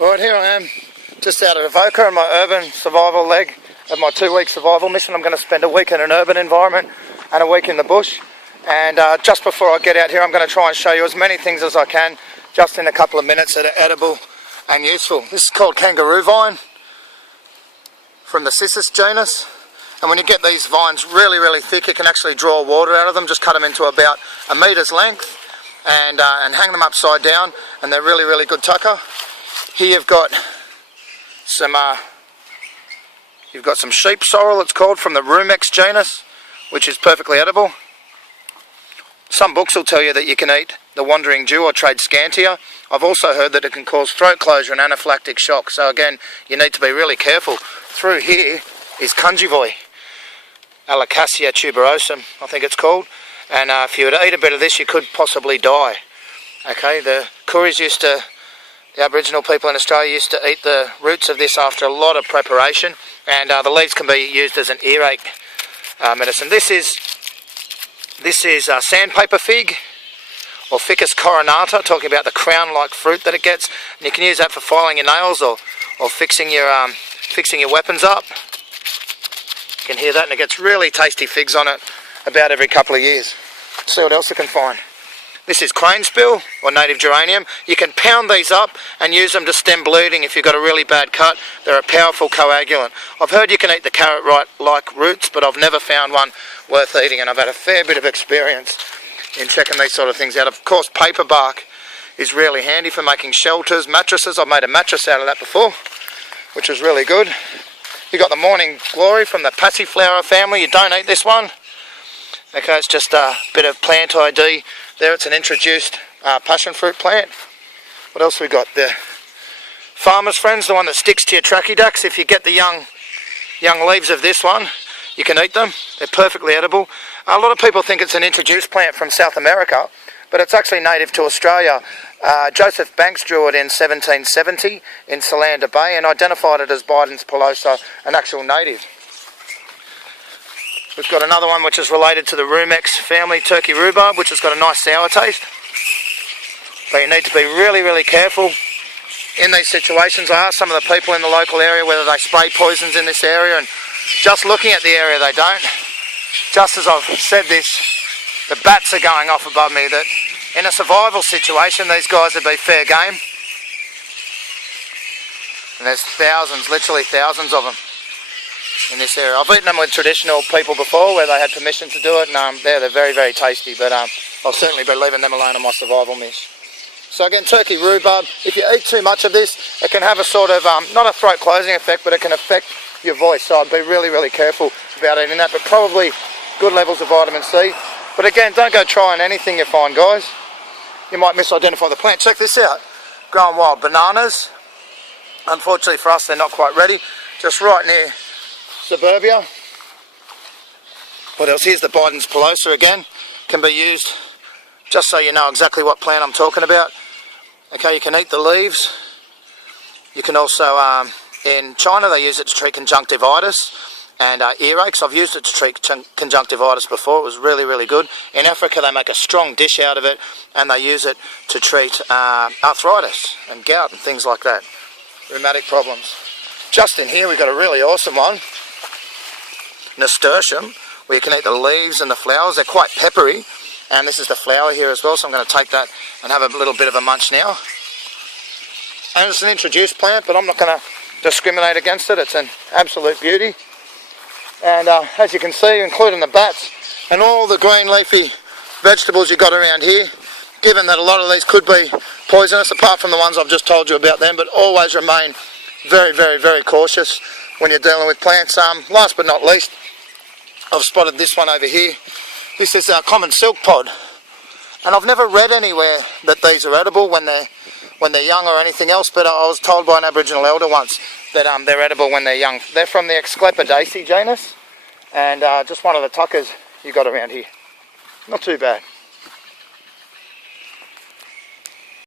Right, here I am, just out at Avoca on my urban survival leg of my 2-week survival mission. I'm going to spend a week in an urban environment and a week in the bush. And just before I get out here, I'm going to try and show you as many things as I can, just in a couple of minutes, that are edible and useful. This is called kangaroo vine, from the Cassar genus. And when you get these vines really thick, you can actually draw water out of them. Just cut them into about a meter's length and hang them upside down, and they're really good tucker. Here you've got some sheep sorrel, it's called, from the Rumex genus, which is perfectly edible. Some books will tell you that you can eat the wandering dew or trade scantia. I've also heard that it can cause throat closure and anaphylactic shock, so again, you need to be really careful. Through here is Cunjivoi, Cassar tuberosum, I think it's called, and if you were to eat a bit of this, you could possibly die. Okay, the Kooris the Aboriginal people in Australia used to eat the roots of this after a lot of preparation, and the leaves can be used as an earache medicine. This is sandpaper fig, or Ficus coronata, talking about the crown-like fruit that it gets. And you can use that for filing your nails or fixing your weapons up. You can hear that, and it gets really tasty figs on it about every couple of years. Let's see what else I can find. This is cranespill, or native geranium. You can pound these up and use them to stem bleeding if you've got a really bad cut. They're a powerful coagulant. I've heard you can eat the carrot-like roots, but I've never found one worth eating, and I've had a fair bit of experience in checking these sort of things out. Of course, paper bark is really handy for making shelters, mattresses. I've made a mattress out of that before, which was really good. You've got the morning glory from the passiflower family. You don't eat this one. Okay, it's just a bit of plant ID. There, it's an introduced passion fruit plant. What else we got? The farmer's friends, the one that sticks to your trachydax. If you get the young leaves of this one, you can eat them. They're perfectly edible. A lot of people think it's an introduced plant from South America, but it's actually native to Australia. Joseph Banks drew it in 1770 in Solander Bay and identified it as Biden's pilosa, an actual native. We've got another one which is related to the Rumex family, turkey rhubarb, which has got a nice sour taste. But you need to be really careful in these situations. I asked some of the people in the local area whether they spray poisons in this area, and just looking at the area, they don't. Just as I've said this, the bats are going off above me, that in a survival situation, these guys would be fair game. And there's thousands, literally thousands of them in this area. I've eaten them with traditional people before where they had permission to do it, and they're very tasty, but I'll certainly be leaving them alone on my survival mission. So again, turkey rhubarb, if you eat too much of this, it can have a sort of, not a throat closing effect, but it can affect your voice, so I'd be really careful about eating that, but probably good levels of vitamin C. But again, don't go trying anything you find, guys. You might misidentify the plant. Check this out, growing wild bananas. Unfortunately for us, they're not quite ready, just right near suburbia. What else? Here's the Biden's pilosa again, can be used, just so you know exactly what plant I'm talking about. Okay, you can eat the leaves. You can also, in China they use it to treat conjunctivitis and earaches. I've used it to treat conjunctivitis before. It was really good. In Africa they make a strong dish out of it, and they use it to treat arthritis and gout and things like that, rheumatic problems. Just in here we've got a really awesome one, nasturtium, where you can eat the leaves and the flowers. They're quite peppery, and this is the flower here as well, so I'm going to take that and have a little bit of a munch now. And it's an introduced plant, but I'm not going to discriminate against it. It's an absolute beauty. And as you can see, including the bats and all the green leafy vegetables you've got around here, given that a lot of these could be poisonous, apart from the ones I've just told you about them, but always remain very cautious when you're dealing with plants. Last but not least, I've spotted this one over here. This is our common silk pod, and I've never read anywhere that these are edible when they're young or anything else, but I was told by an Aboriginal elder once that they're edible when they're young. They're from the Asclepiadaceae genus, and just one of the tuckers you got around here. Not too bad.